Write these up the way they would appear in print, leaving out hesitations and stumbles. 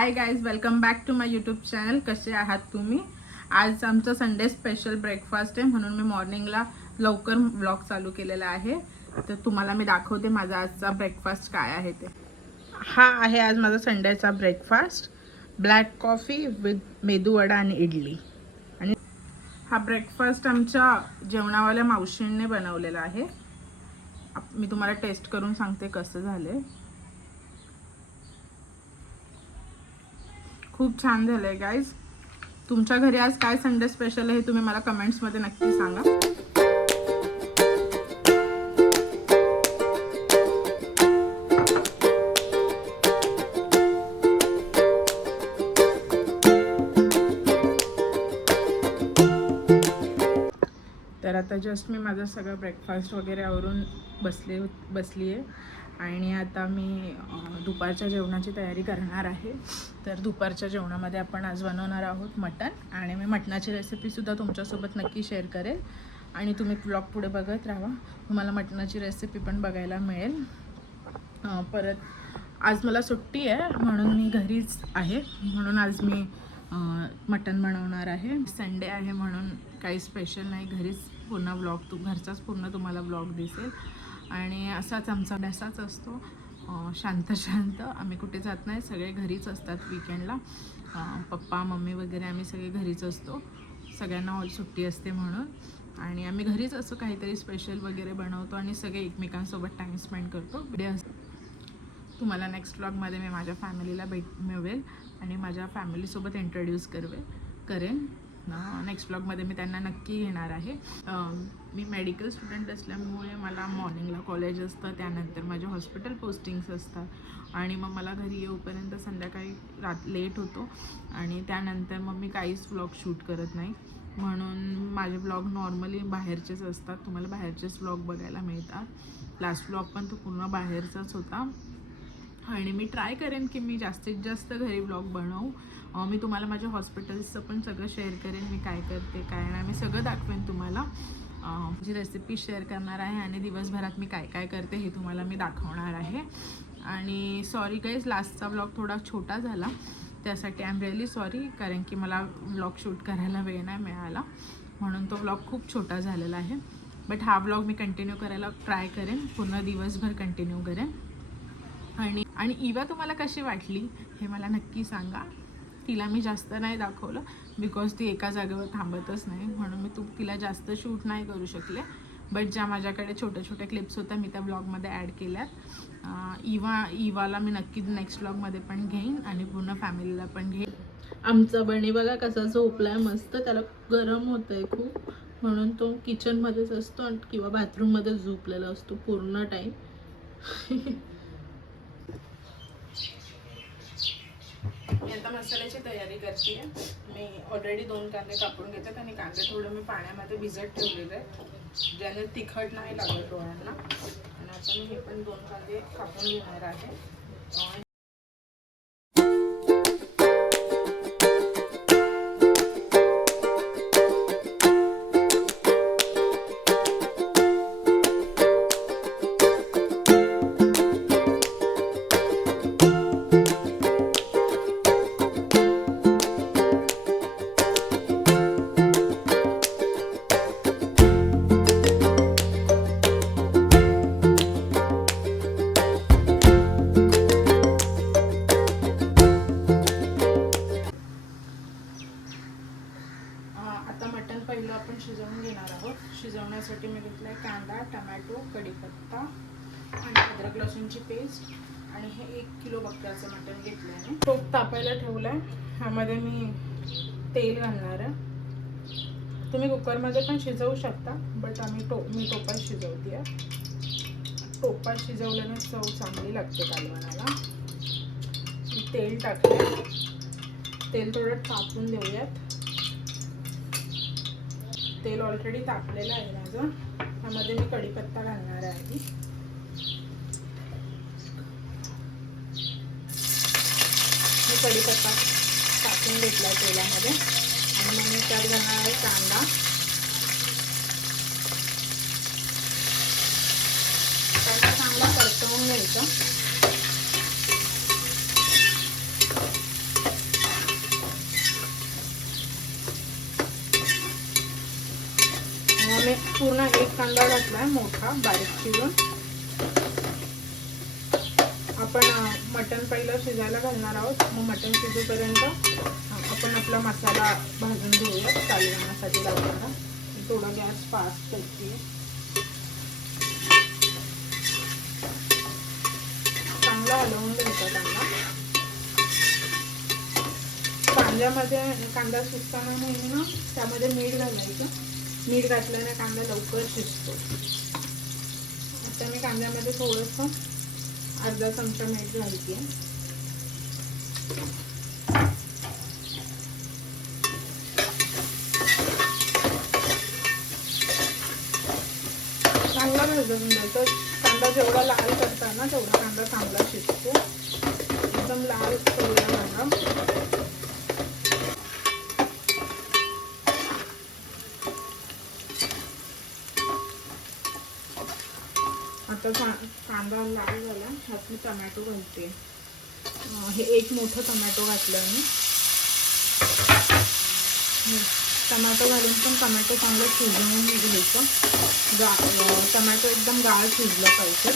High guys, welcome back to my YouTube channel. कसे आहात तुम्ही? आज आमचं संडे स्पेशल ब्रेकफास्ट आहे, म्हणून मी मॉर्निंगला लवकर व्लॉग चालू केलेला आहे. तर तुम्हाला मी दाखवते माझा आजचा ब्रेकफास्ट काय आहे ते. हा आहे आज माझा संडेचा breakfast. Black coffee with medu vada आणि इडली. आणि हा ब्रेकफास्ट आमच्या जेवणावाल्या मावशींनी बनवलेला आहे. मी तुम्हाला टेस्ट करून सांगते कसं झालंय. खूप छान झालंय गाईज. तुमच्या घरी आज काय संडे स्पेशल आहे हे तुम्ही मला कमेंट्समध्ये नक्की सांगा. तर आता जस्ट मी माझं सगळं ब्रेकफास्ट वगैरे आवरून बसली आहे आणि आता मी दुपारच्या जेवणाची तयारी करणार आहे. तर दुपारच्या जेवणामध्ये आपण आज बनवणार आहोत मटण, आणि मी मटणाची रेसिपीसुद्धा तुमच्यासोबत नक्की शेअर करेल. आणि तुम्ही ब्लॉग पुढे बघत राहा, तुम्हाला मटणाची रेसिपी पण बघायला मिळेल. परत आज मला सुट्टी आहे म्हणून मी घरीच आहे, म्हणून आज मी मटण बनवणार आहे. संडे आहे म्हणून काही स्पेशल नाही, घरीच पूर्ण ब्लॉग घरचाच पूर्ण तुम्हाला ब्लॉग दिसेल. आणि असाच आमचा असाच असतो, शांत शांत. आम्ही कुठे जात नाही, सगळे घरीच असतात विकेंडला. पप्पा मम्मी वगैरे आम्ही सगळे घरीच असतो, सगळ्यांना ऑल सुट्टी असते म्हणून. आणि आम्ही घरीच असं काहीतरी स्पेशल वगैरे बनवतो आणि सगळे एकमेकांसोबत टाईम स्पेंड करतो. तुम्हाला नेक्स्ट व्लॉगमध्ये मी माझ्या फॅमिलीला मिळवेल आणि माझ्या फॅमिलीसोबत इंट्रोड्यूस करेन. नेक्स्ट व्लॉगमध्ये मी त्यांना नक्की घेणार आहे. मी मेडिकल स्टुडंट असल्यामुळे मला मॉर्निंगला कॉलेज असतं, त्यानंतर माझे हॉस्पिटल पोस्टिंग्स असतात आणि मग मला घरी येऊपर्यंत संध्याकाळी लेट होतो आणि त्यानंतर मग मी काहीच व्लॉग शूट करत नाही. म्हणून माझे व्लॉग नॉर्मली बाहेरचेच असतात, तुम्हाला बाहेरचेच व्लॉग बघायला मिळतात. लास्ट व्लॉग पण तो पूर्ण बाहेरचाच होता. आणि मी ट्राय करेन की मी जास्तीत जास्त घरी व्लॉग बनवू. मी तुम्हाला माझ्या हॉस्पिटल्सचं पण सगळं शेअर करेन, मी काय करते काय नाही, मी सगळं दाखवेन तुम्हाला. जी रेसिपी शेअर करणार आहे आणि दिवसभरात मी काय काय करते हे तुम्हाला मी दाखवणार आहे. आणि सॉरी गाईज, लास्टचा व्लॉग थोडा छोटा झाला, त्यासाठी आय एम रिअली सॉरी, कारण की मला व्लॉग शूट करायला वेळ नाही मिळाला म्हणून तो व्लॉग खूप छोटा झालेला आहे. बट हा व्लॉग मी कंटिन्यू करायला ट्राय करेन, पूर्ण दिवसभर कंटिन्यू करेन. आणि इवा तुम्हाला कशी वाटली हे मला नक्की सांगा. तिला मी जास्त नाही दाखवलं बिकॉज ती एका जागेवर थांबतच नाही, म्हणून मी तिला जास्त शूट नाही करू शकले. बट ज्या माझ्याकडे छोट्या छोट्या क्लिप्स होत्या मी त्या ब्लॉगमध्ये ॲड केल्यात. इवाला मी नक्की नेक्स्ट ब्लॉगमध्ये पण घेईन आणि पूर्ण फॅमिलीला पण घेईन. आमचा बणी बघा कसा झोपलाय मस्त, त्याला गरम होतं आहे खूप, म्हणून तो किचनमध्येच असतो किंवा बाथरूममध्येच झोपलेला असतो पूर्ण टाईम. मी आता मसाल्याची तयारी करते आहे. मी ऑलरेडी 2 कांदे कापून घेतात आणि कांदे थोडं मी पाण्यामध्ये भिजत ठेवलेले आहेत, ज्याने तिखट नाही लागत डोळ्यांना. आणि आता मी हे पण 2 कांदे कापून घेणार आहे. पहिलं आपण शिजवून घेणार आहोत. शिजवण्यासाठी मी घेतला आहे कांदा, टमॅटो, कढीपत्ता आणि अद्रक लसूणची पेस्ट. आणि हे 1 किलो बकऱ्याचं मटण घेतलं आहे. टोप तापायला ठेवलं आहे, ह्यामध्ये मी तेल घालणार आहे. तुम्ही कुकरमध्ये पण शिजवू शकता, बट मी टोपात शिजवते आहे. टोपात शिजवल्याने चव चांगली लागते कालवणाला. तेल टाकलं, तेल थोडं तापून देऊयात. तेल ऑलरेडी तापलेलं आहे माझं. ह्यामध्ये मी कढीपत्ता घालणार आहे. मी कढीपत्ता टाकून घेतला आहे तेलामध्ये आणि मग मी त्यात घालणार आहे कांदा. चांगला परतवून घ्यायचा. पूर्ण एक कांदा घातलाय मोठा बारीक चिरून. आपण मटण पहिलं शिजायला घालणार आहोत, मग मटण शिजूपर्यंत आपण आपला मसाला भाजून घेऊया कालवण्यासाठी लागणारा. थोडा गॅस फास्ट करते. चांगला हलवून घ्यायचा कांदा. कांद्यामध्ये कांदा शिजताना नेहमी ना त्यामध्ये मीठ घालायचं. मीठ घातल्याने कांदा लवकर शिजतो. आता मी कांद्यामध्ये थोडंसं अर्धा चमचा मीठ घालते. चांगला भाजून घ्यायचा. कांदा जेवढा लाल करता ना तेवढा कांदा चांगला शिजतो. एकदम लाल करूया कांदा. आता कांदा लाल झाला. ह्यात मी टमॅटो घालते. हे एक मोठं टमॅटो घातलं मी. टमॅटो घालून पण टमॅटो चांगलं शिजवून घ्यायचं. टमॅटो एकदम गाळ शिजलं पाहिजे.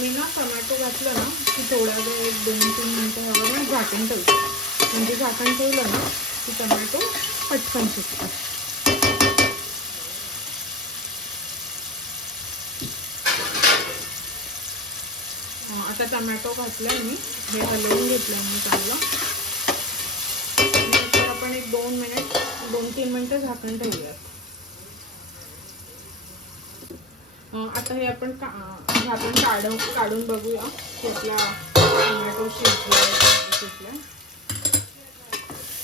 मी ना टमॅटो घातलं ना की थोड्या वेळ 1-2-3 मिनटं ह्यावर झाकून ठेवते. म्हणजे झाकण ठेवलं ना की टमॅटो पटकन शिजतो. आता टमॅटो घातलाय मी. हे हलवून घेतलंय मी चांगलं. नंतर आपण एक 2-3 मिनिटं झाकण ठेवूयात. आता हे आपण झाकण काढून बघूया की आपला टमॅटो शिजलाय.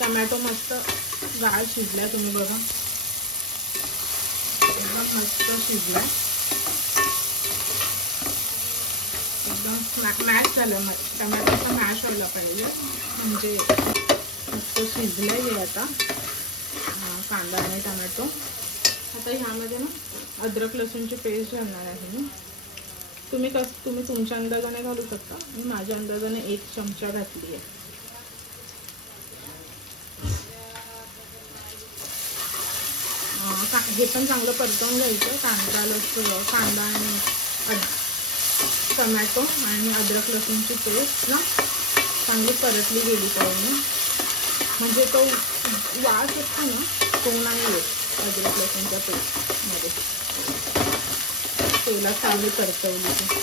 टमॅटो मस्त गाळ शिजलाय. तुम्ही बघा एकदम मस्त शिजलाय. एकदम मॅश झालं. टमॅटोचा मॅश व्हायला पाहिजे म्हणजे मस्त शिजलंय हे. आता कांदा आणि टमॅटो. आता ह्यामध्ये ना अद्रक लसूणची पेस्ट घालणार आहे मी. तुम्ही तुमच्या अंदाजाने घालू शकता. मी माझ्या अंदाजाने 1 चमचा घातली आहे. हे पण चांगलं परतवून घ्यायचं. कांदा आणि टमॅटो आणि अद्रक लसूणची पेस्ट ना चांगली परतली गेली पाहिजे. म्हणजे तो वास असतो ना तो नाही येत अद्रक लसूणच्या पेस्टमध्ये. तेलात चांगली परतवली की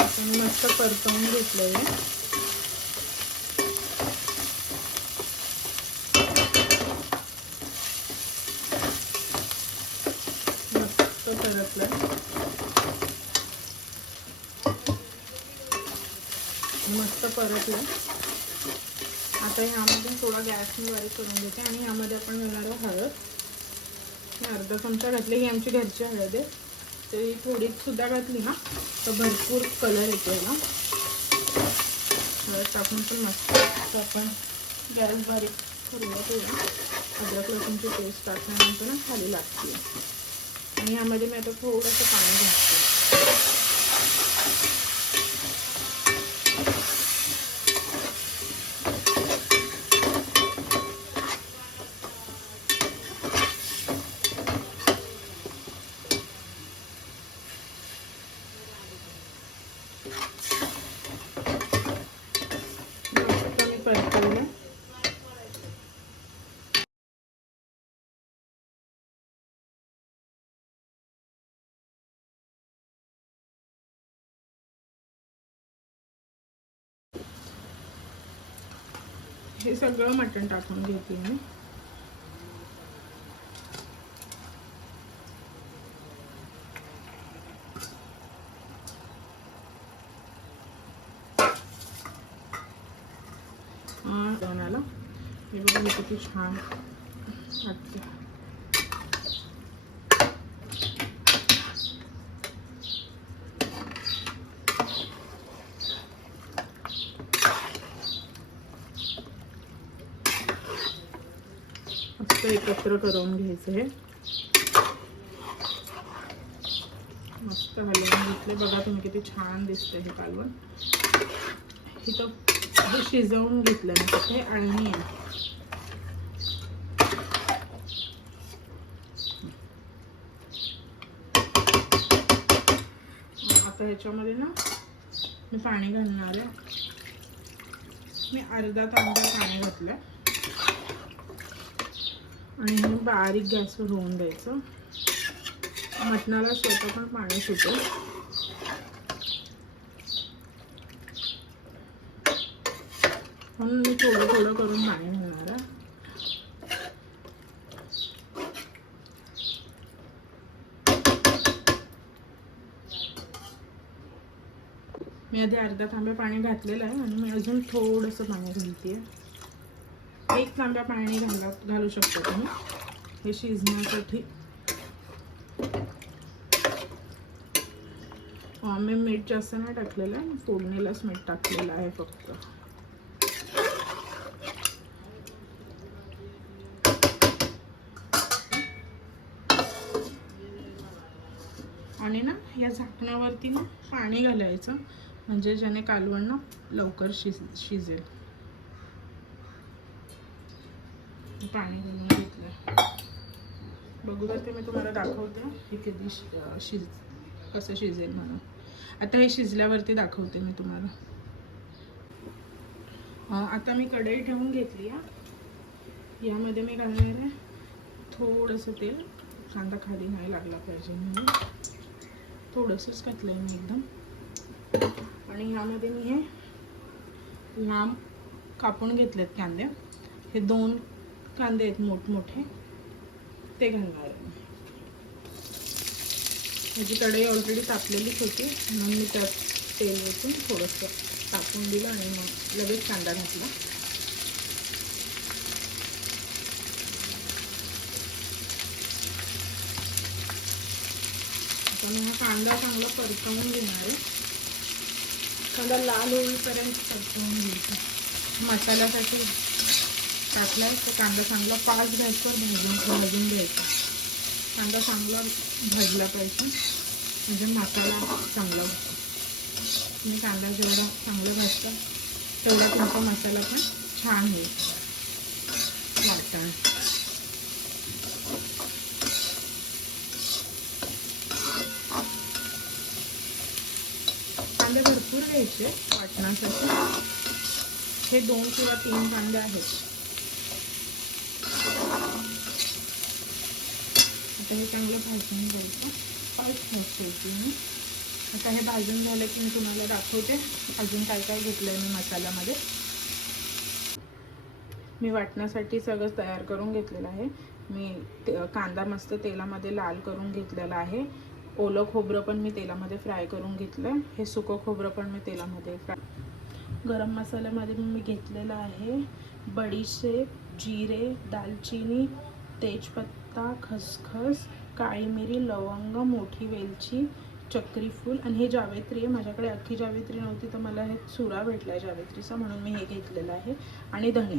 आपण मस्त परतवून घेतलं आहे. परतलं. मस्त परतलं. आता ह्यामध्ये थोडा गॅस मी बारीक करून घेते आणि ह्यामध्ये आपण घालणार हळद. मी अर्धा चमचा घातली. ही आमची घरची हळद आहे. तरी थोडी सुद्धा घातली ना तर भरपूर कलर येतो याला. हळद टाकून पण मस्त आपण गॅस बारीक करूया. थोडं अद्रक लसूणची पेस्ट टाकल्यानंतर ना खाली लागते. आणि ह्यामध्ये मी आता थोडंसं पाणी घालते. मी परतवलं. हे सगळं मटण टाकून घेते मी. बनाला हे बघा मी किती छान वाटते. मस्त एकत्र करून घ्यायचं. हे मस्त हलवून घातले. बघा तुम्ही किती छान दिसतंय हे कालवण. इथं हे शिजवून घेतलं ना ते अळणी आहे. आता ह्याच्यामध्ये ना मी पाणी घालणार आहे. मी अर्धा तांब्या पाणी घातलं आणि हे बारीक गॅसवर होऊन द्यायचं. मटणाला स्वतः पण पाणी सुटेल. म्हणून मी थोडं थोडं करून पाणी घालणार आहे. मी आधी अर्धा तांब्या पाणी घातलेलं आहे आणि मी अजून थोडंसं पाणी घालते. 1 तांब्या पाणी घालू शकतो तुम्ही हे शिजण्यासाठी. मी मीठ जास्त नाही टाकलेलं आहे, फोडणीलाच मीठ टाकलेलं आहे फक्त. आणि ना या झाकणावरती ना पाणी घालायचं म्हणजे ज्याने कालवण ना लवकर शिजेल. पाणी घालून घेतलं. बघू तर ते मी तुम्हाला दाखवते हे किती कसं शिजेल म्हणून. आता हे शिजल्यावरती दाखवते मी तुम्हाला. आता मी कढई ठेवून घेतली आहे. यामध्ये मी घालणार आहे थोडंसं तेल. कांदा खाली नाही लागला पाहिजे म्हणून थोडंसंच घातलं आहे मी एकदम. आणि ह्यामध्ये मी हे लांब कापून घेतलेत कांदे. हे 2 कांदे आहेत मोठमोठे, ते घालणार आहे. माझी कढई ऑलरेडी तापलेलीच होती म्हणून मी त्यात तेल ओतून थोडंसं टाकून दिलं आणि मग लगेच कांदा घातला. आता मी हा कांदा चांगला परतवून घेणार आहे. कांदा लाल होईपर्यंत परतवून घ्यायचा. मसाल्यासाठी टाकला आहे तर कांदा चांगला 5 गॅसवर भाजून घ्यायचा. कांदा चांगला भाजला पाहिजे म्हणजे मसाला चांगला होतो. तुम्ही कांदा जेवढा चांगला भाजता तेवढा तुमचा मसाला पण छान होईल वाटण. कांदे भरपूर घ्यायचे वाटणासाठी. हे 2 किंवा 3 कांदे आहेत. आता हे चांगलं भाजून घ्यायचं. आता हे भाजून झालं की मी तुम्हाला दाखवते अजून काय काय घेतलं आहे मी मसाल्यामध्ये. मी वाटण्यासाठी सगळं तयार करून घेतलेलं आहे. मी कांदा मस्त तेलामध्ये लाल करून घेतलेला आहे. ओलं खोबरं पण मी तेलामध्ये फ्राय करून घेतलं. हे सुकं खोबरं पण मी तेलामध्ये फ्राय. गरम मसाल्यामध्ये मी घेतलेलं आहे बडीशेप, जिरे, दालचिनी, तेजपत्ता, खसखस, काळी मिरी, लवंग, मोठी वेलची, चक्री फूल आणि हे जावेत्री आहे. माझ्याकडे अख्खी जावेत्री नव्हती तर मला हे चुरा भेटला जावेत्रीचा म्हणून मी हे घेतलेलं आहे. आणि धणे.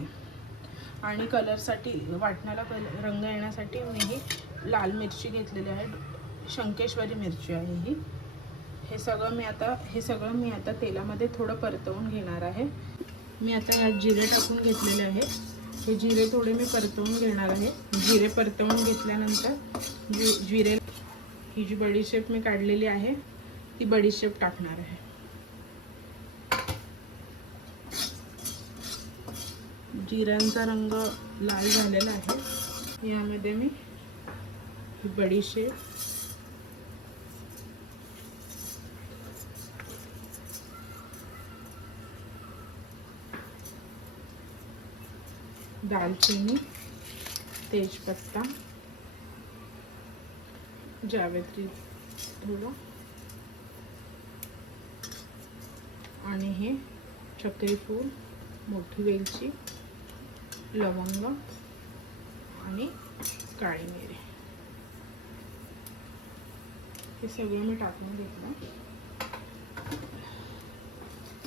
आणि कलरसाठी वाटणाला रंग येण्यासाठी मी ही लाल मिरची घेतलेली आहे. शंकेश्वरी मिरची आहे ही. हे सगळं मी आता तेलामध्ये थोडं परतवून घेणार आहे. मी आता यात जिरे टाकून घेतलेले आहे. हे जिरे थोडे मी परतवून घेणार आहे. जिरे परतवून घेतल्यानंतर जिरे ही जी बडीशेप मी काढलेली आहे ती बडीशेप टाकणार आहे. जिऱ्यांचा रंग लाल झालेला आहे. यामध्ये मी बडीशेप, दालचिनी, तेजपत्ता, जावेत्री थोडं आणि हे चक्री फूल, मोठी वेलची, लवंग आणि काळी मिरी हे सगळं मी टाकून घेतलं.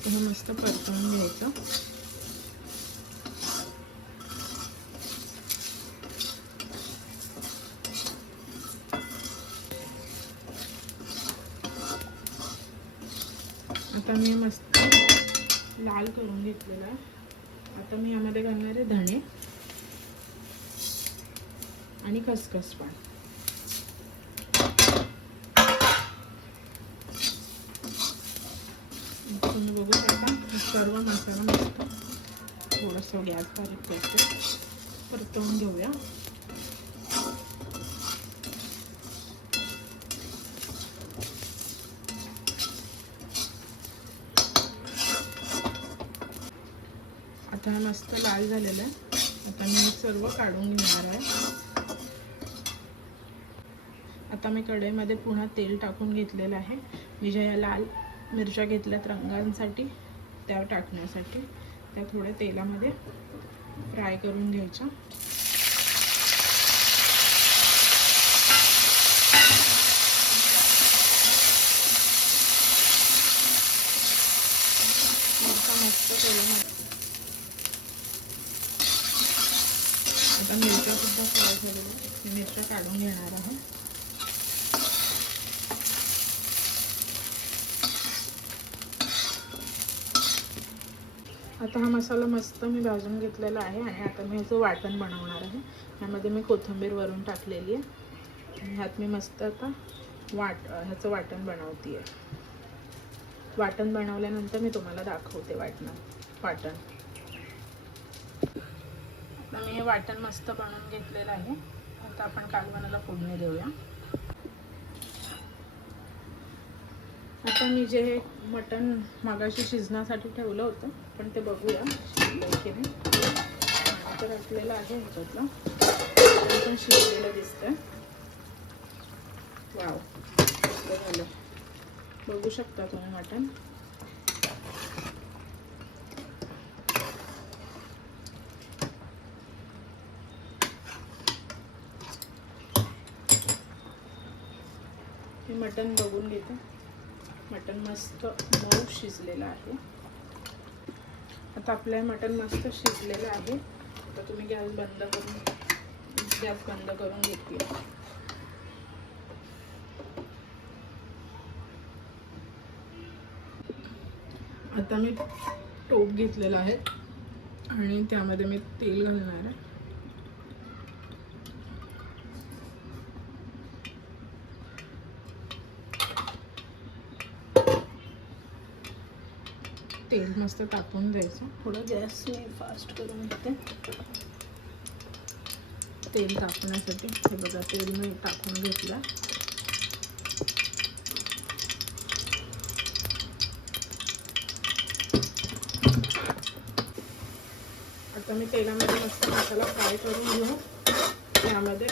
हे मस्त परतवून घ्यायचं. आता मी मस्त लाल करून घेतलेला आहे. आता मी यामध्ये घालणार आहे धणे आणि खसखस पण. तुम्ही बघू शकता सर्व मसाला मस्त थोडंसं गॅस बारीक करते, परतवून घेऊया. आता हे मस्त लाल झालेलं आहे. आता मी सर्व काढून घेणार आहे. आता मी कढईमध्ये पुन्हा तेल टाकून घेतलेलं आहे. मी ज्या लाल मिरच्या घेतल्यात रंगांसाठी त्या टाकण्यासाठी, त्या थोड्या तेलामध्ये फ्राय करून घ्यायच्या. मस्त तेलामध्ये आता मिरच्या सुद्धा फ्राय झालेल्या, मिरच्या काढून घेणार आहे. आता हा मसाला मस्त मी भाजून घेतलेला आहे आणि आता मी ह्याचं वाटण बनवणार आहे. ह्यामध्ये मी कोथिंबीर वरून टाकलेली आहे आणि ह्यात मी मस्त आता ह्याचं वाटण बनवते आहे. वाटण बनवल्यानंतर मी तुम्हाला दाखवते वाटण. आता मी हे वाटण मस्त बनवून घेतलेलं आहे. आता आपण कालवणाला फोडणी देऊया. आता मी जे हे मटण मागाशी शिजण्यासाठी ठेवलं होतं, पण ते बघूया शिजलं की नाही. तर असलेलं आहे ह्याच्यातलं पण शिजलेलं दिसतंय. वाव, झालं. बघू शकता तुम्ही मटण. हे मटण बघून घेते. मटण मस्त मऊ शिजलेलं आहे. आता आपलं मटण मस्त शिजलेलं आहे. आता तुम्ही गॅस बंद करून घेतली. आता मी टोप घेतलेला आहे आणि त्यामध्ये मी तेल घालणार आहे. तेल मस्त टाकून द्यायचं. थोडं गॅस मी फास्ट करून घेते तेल तापण्यासाठी. हे बघा तेल मी टाकून घेतलं. आता मी तेलामध्ये मस्त मसाला फ्राय करून घेऊ. त्यामध्ये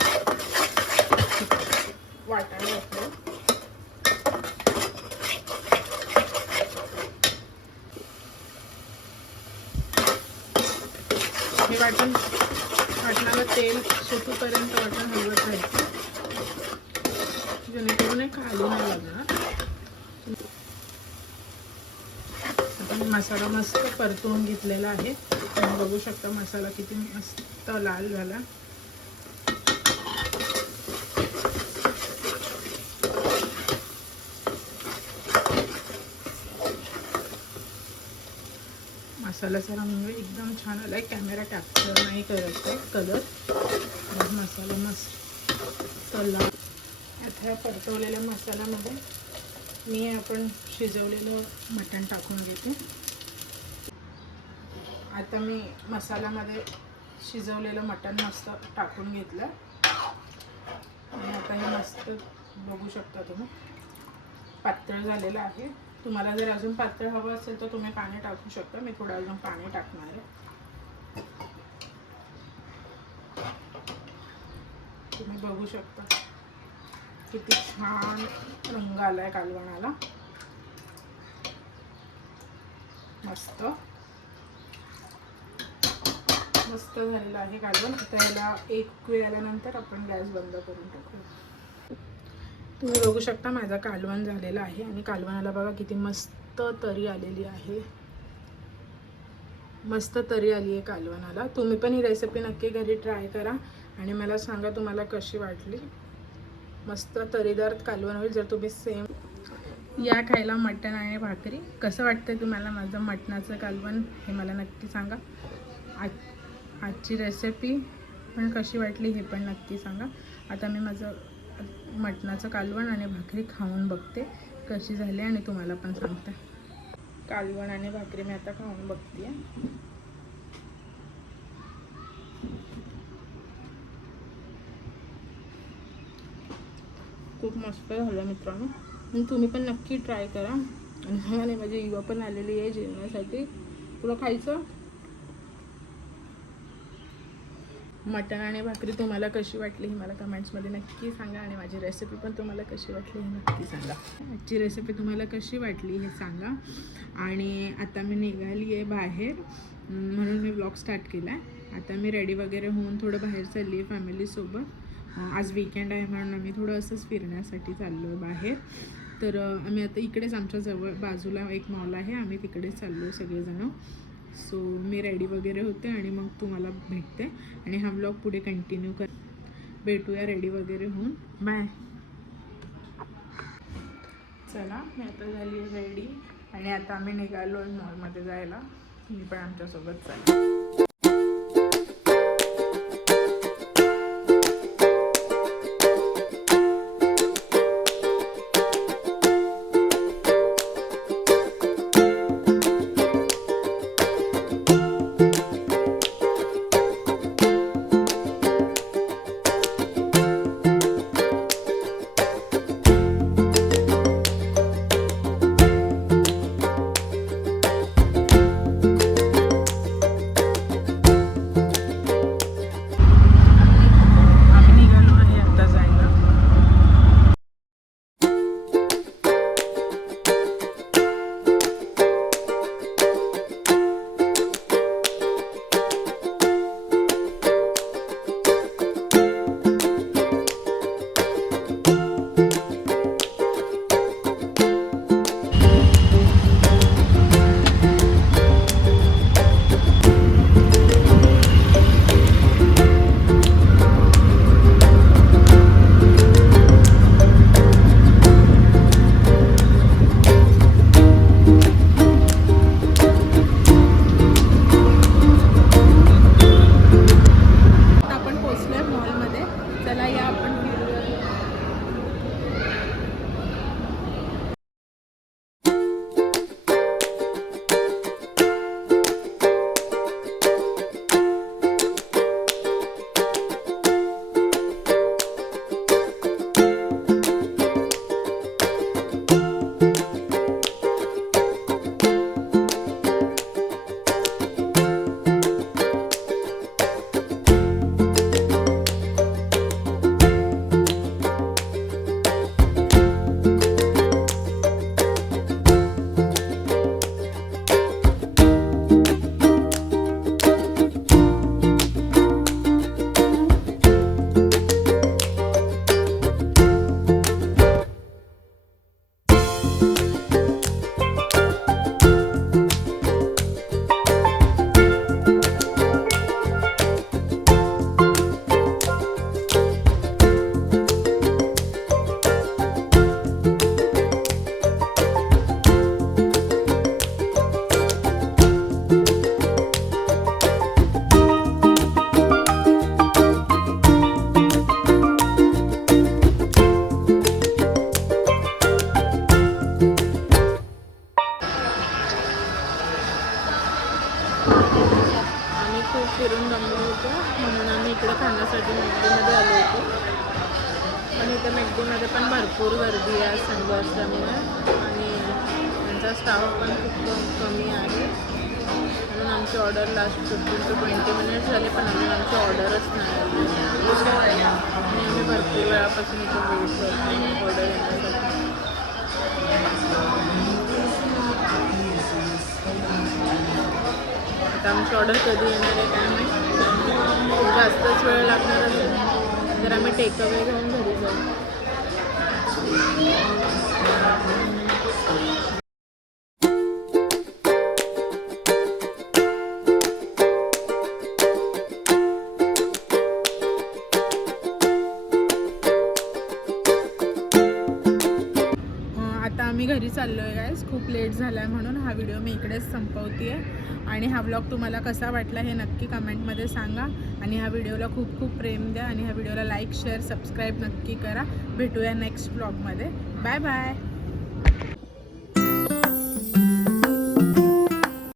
वाटण घातलं. हे वाटणाला तेल सुटूपर्यंत वाटण हलवत राहायचं, जेणेकरून हे खाली नाही लागणार. आता मसाला मस्त परतवून घेतलेला आहे. तुम्ही बघू शकता मसाला किती मस्त लाल झाला. मसाल्याचा रंग एकदम छान आलाय. कॅमेरा कॅप्चर नाही करत आहे कलर. मसाला मस्त तळला. आता परतवलेल्या मसाल्यामध्ये मी आपण शिजवलेलं मटण टाकून घेते. आता मी मसाल्यामध्ये शिजवलेलं मटण मस्त टाकून घेतलं आणि आता हे मस्त बघू शकता तुम्ही पातळ झालेलं आहे. तुम्हाला जर अजून पातळ हवं असेल तर तुम्ही पाणी टाकू शकता. मी थोडं अजून पाणी टाकणार आहे. तुम्ही बघू शकता किती छान रंग आलाय कालवणाला. मस्त मस्त झालेलं आहे कालवण. आता याला एक वेळ आल्यानंतर आपण गॅस बंद करून टाकू. तुम्ही बघू शकता माझा कालवण झालेला आहे आणि कालवणाला बघा किती मस्त तरी आलेली आहे. मस्त तरी आली आहे कालवणाला. तुम्ही पण ही रेसिपी नक्की घरी ट्राय करा आणि मला सांगा तुम्हाला कशी वाटली. मस्त तरीदार कालवण होईल जर तुम्ही सेम या खायला मटण आणि भाकरी. कसं वाटतं तुम्हाला माझं मटणाचं कालवण हे मला नक्की सांगा. आजची रेसिपी पण कशी वाटली हे पण नक्की सांगा. आता मी माझं मटणाचं कालवण आणि भाकरी खाऊन बघते कशी झाली आणि तुम्हाला पण सांगते. कालवण आणि भाकरी मी आता खाऊन बघते. खूप मस्त झालं मित्रांनो. तुम्ही पण नक्की ट्राय करा. आणि माझी युवा पण आलेली आहे जेवणासाठी. तुला खायचं? मटण आणि भाकरी तुम्हाला कशी वाटली हे मला कमेंट्समध्ये नक्की सांगा. आणि माझी रेसिपी पण तुम्हाला कशी वाटली हे नक्की सांगा. आजची रेसिपी तुम्हाला कशी वाटली हे सांगा. आणि आता मी निघाली आहे बाहेर, म्हणून मी व्लॉग स्टार्ट केला आहे. आता मी रेडी वगैरे होऊन थोडं बाहेर चालली आहे फॅमिलीसोबत. आज वीकेंड आहे म्हणून आम्ही थोडं असंच फिरण्यासाठी चाललो आहे बाहेर. तर आम्ही आता इकडेच आमच्या जवळ बाजूला एक मॉल आहे, आम्ही तिकडेच चाललो आहे सगळेजणं. सो मी रेडी वगैरे होते आणि मग तुम्हाला भेटते आणि हा व्लॉग पुढे कंटिन्यू कर. भेटूया रेडी वगैरे होऊन. बाय. चला मी आता झाली रेडी आणि आता आम्ही निघालो मॉलमध्ये जायला. मी पण आमच्यासोबत चालले. फिरून दमलो होतो म्हणून आम्ही इकडे खाण्यासाठी मॅगडीमध्ये आलो होतो. पण इथे मॅगडीमध्ये पण भरपूर गर्दी आहे संडे असल्यामुळे आणि त्यांचा स्टाफ पण खूप कमी आहे. म्हणून आमची ऑर्डर लास्ट 15 to 20 मिनिट्स झाले पण अजून आमची ऑर्डरच नाही आली. आणि आम्ही भरपूर वेळापासून इथे वेट करतो ऑर्डर येण्यासाठी. आता आमची ऑर्डर कधी येणार आहे काय माहिती. जास्तच वेळ लागणार असेल तर आम्ही टेकअवे घेऊन घरी जाऊ. आम्ही घरी चाललो आहे गाईज, खूप लेट झाला आहे म्हणून हा व्हिडिओ मी इकडेच संपवते आहे. आणि हा व्लॉग तुम्हाला कसा वाटला हे नक्की कमेंटमध्ये सांगा. आणि ह्या व्हिडिओला खूप खूप प्रेम द्या आणि ह्या व्हिडिओला लाईक शेअर सबस्क्राईब नक्की करा. भेटूया नेक्स्ट व्लॉगमध्ये. Bye bye.